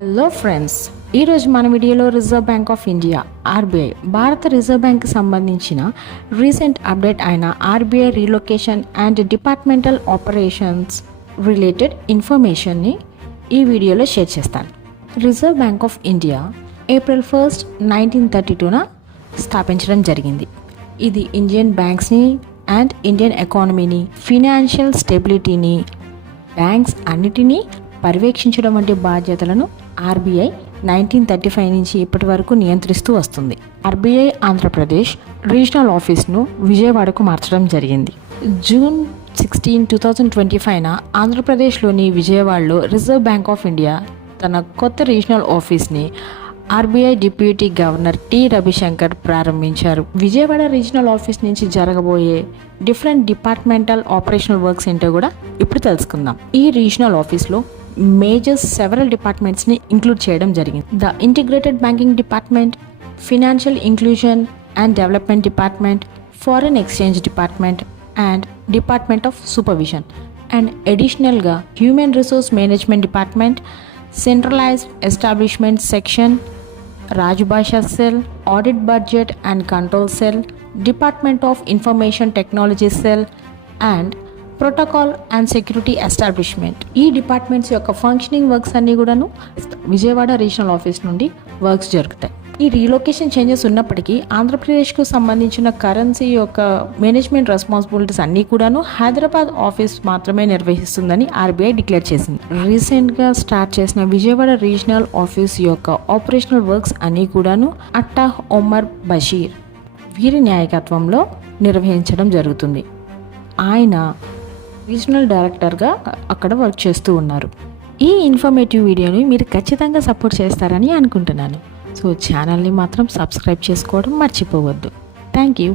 Hello friends ఈరోజు మన వీడియోలో reserve bank of India RBI భారత రిజర్వ్ బ్యాంక్కి సంబంధించిన రీసెంట్ అప్డేట్ అయిన RBI relocation and departmental operations related ఇన్ఫర్మేషన్ని ఈ వీడియోలో షేర్ చేస్తాను. Reserve bank of India April first nineteen thirty టూన స్థాపించడం జరిగింది. ఇది ఇండియన్ బ్యాంక్స్ని అండ్ ఇండియన్ ఎకానమీని ఫినాన్షియల్ స్టెబిలిటీని బ్యాంక్స్ అన్నిటినీ పర్యవేక్షించడం వంటి బాధ్యతలను ఆర్బీఐ నైన్టీన్ థర్టీ ఫైవ్ నుంచి ఇప్పటి వరకు నియంత్రిస్తూ వస్తుంది. ఆర్బీఐ ఆంధ్రప్రదేశ్ రీజనల్ ఆఫీస్ను విజయవాడకు మార్చడం జరిగింది. June sixteen two thousand twenty ఫైవ్న ఆంధ్రప్రదేశ్లోని విజయవాడలో రిజర్వ్ బ్యాంక్ ఆఫ్ ఇండియా తన కొత్త రీజనల్ ఆఫీస్ని RBI deputy governor T Ravishankar ప్రారంభించారు. విజయవాడ రీజనల్ ఆఫీస్ నుంచి జరగబోయే డిఫరెంట్ డిపార్ట్మెంటల్ ఆపరేషనల్ వర్క్స్ ఏంటో కూడా ఇప్పుడు తెలుసుకుందాం. ఈ రీజనల్ ఆఫీస్లో మేజర్ సెవరల్ డిపార్ట్మెంట్స్ని ఇంక్లూడ్ చేయడం జరిగింది the integrated banking department financial inclusion and development department foreign exchange department and department of supervision and అడిషనల్గా human resource management department centralised establishment section Rajbhasha cell audit budget and control cell department of information technology cell and protocol and security establishment ఈ departments యొక్క functioning works అన్నీ కూడాను Vijayawada regional office నుండి works జరుగుతాయి. ఈ relocation changes ఉన్నప్పటికీ ఆంధ్రప్రదేశ్కు సంబంధించిన కరెన్సీ యొక్క మేనేజ్మెంట్ రెస్పాన్సిబిలిటీస్ అన్నీ కూడాను హైదరాబాద్ ఆఫీస్ మాత్రమే నిర్వహిస్తుందని ఆర్బీఐ డిక్లేర్ చేసింది. రీసెంట్గా స్టార్ట్ చేసిన విజయవాడ రీజనల్ ఆఫీస్ యొక్క ఆపరేషనల్ వర్క్స్ అన్నీ కూడాను అట్టా ఒమర్ బషీర్ వీరి నాయకత్వంలో నిర్వహించడం జరుగుతుంది. ఆయన రీజనల్ డైరెక్టర్గా అక్కడ వర్క్ చేస్తూ ఉన్నారు. ఈ ఇన్ఫర్మేటివ్ వీడియోని మీరు ఖచ్చితంగా సపోర్ట్ చేస్తారని అనుకుంటున్నాను. సో ఛానల్ని మాత్రం సబ్స్క్రైబ్ చేసుకోవడం మర్చిపోవద్దు. Thank you.